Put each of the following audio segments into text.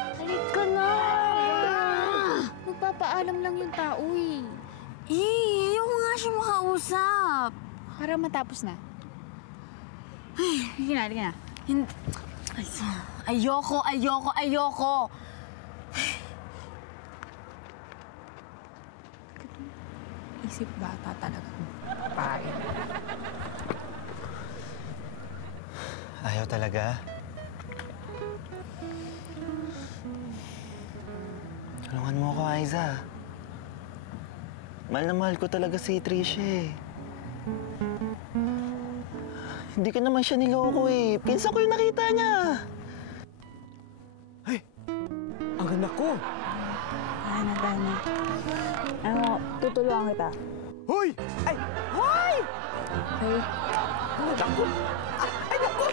Halika na! Magpapaalam lang yung tao eh. Ayoko nga siya makausap. Para matapos na. Ay, halika na. Ayoko. Isip bata talaga. Pare. Ayaw talaga? Tulungan mo ako, Aiza. Mahal na mahal ko talaga si Trisha eh. Hindi ko naman siya niloko eh. Pinsan ko yung nakita niya. Ay! Ang anak ko! Dana. Ano, tutulungan kita. Hoy! Ay! Hoy! Okay? Naku! Ay, naku!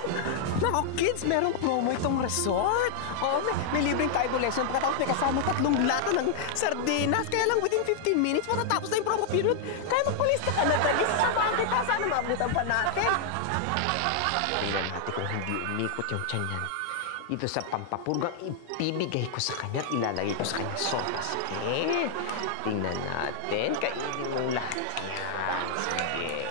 Naku, kids, merong promo itong resort. Oh, may libreng Taibo lesson pagkatapos may kasama 3 lata ng sardinas. Kaya lang within 15 minutes, matatapos na yung promo period. Kaya magpalista ka na, Dali. Sasamahan kita. Sana maabutan pa natin. Tingnan natin kung hindi umikot yung tiyan yan. Ito sa pampapurgang ibibigay ko sa kanya at ilalagay ko sa kanya sopas. Sige. Tingnan natin. Kainin mong lahat yan. Sige.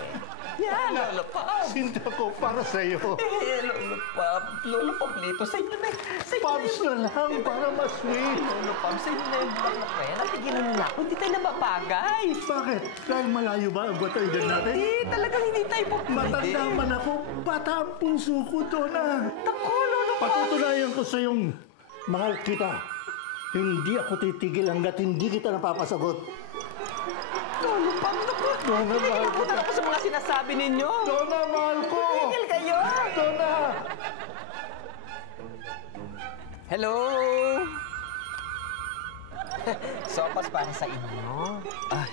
Yan, Lolo Pab. Sinta ko para sa'yo. Lolo Pab. Lolo Pab, dito. Sa inyo na. Pabs na lang para mas sweet. Lolo Pab, sa inyo na yung black na kaya. Natigilan nyo na ako. Hindi tayo nabapagay. Bakit? Dahil malayo ba ang batayan natin? Hindi, talagang hindi tayo Matanda man ako, bata ang puso ko, Donna. Naku, Lolo Pab. Patutunayan ko sa iyong mahal kita. Hindi ako titigil hanggat hindi kita napapasagot. Lolo Pab, naku. Donna, mahal Nakikita kita. ako sa mga sinasabi ninyo. Donna, mahal ko! Tigil kayo. Donna! Hello? Sopas para sa inyo.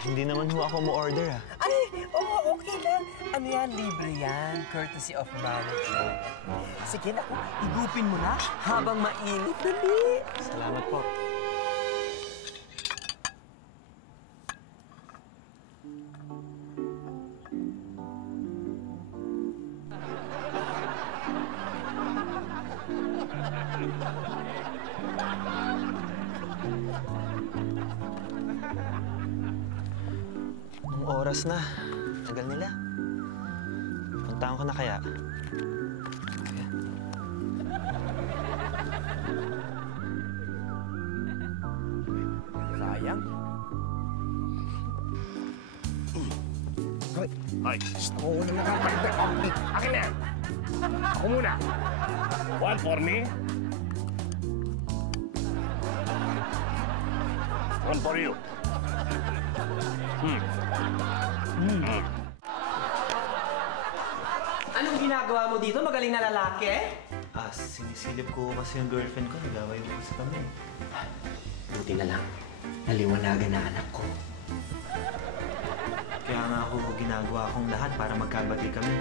Hindi naman ho ako mo-order ah. Ay, oo, okay lang. Ano yan, libre yan. Courtesy of manager. Sige na, igupin mo na habang mainit. Dali. Salamat po. Anong oras na? Tagal nila. Puntahan ko na kaya. Sige. Sayang. Hoy! Ako na nakapalik ng onti. Akin na yan! Ako muna! One for me. One for you. Anong ginagawa mo dito? Magaling na lalaki? Sinisilip ko kasi yung girlfriend ko. Nag-away ko sa kami. Buti na lang. Naliwanagan na anak ko. Kaya nga ako ginagawa akong lahat para magkabati kami.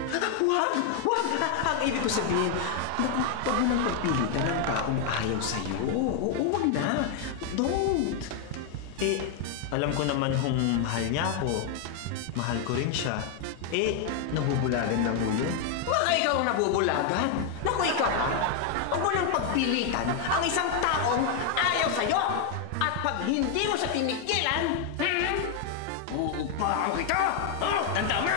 Wag! Wag! Ang ibig ko sabihin, huwag mo nang pagpilitan ng taong ayaw sa'yo. Oo, wag na. Don't! Alam ko naman kung mahal niya ako. Mahal ko rin siya. Nabubulagan lang mo yun. Baka ikaw ang nabubulagan. Naku, ikaw! Huwag mo nang pagpilitan ang isang taong ayaw sa'yo. At pag hindi mo siya tinigilan, uupahan kita! Oh, tanda mo!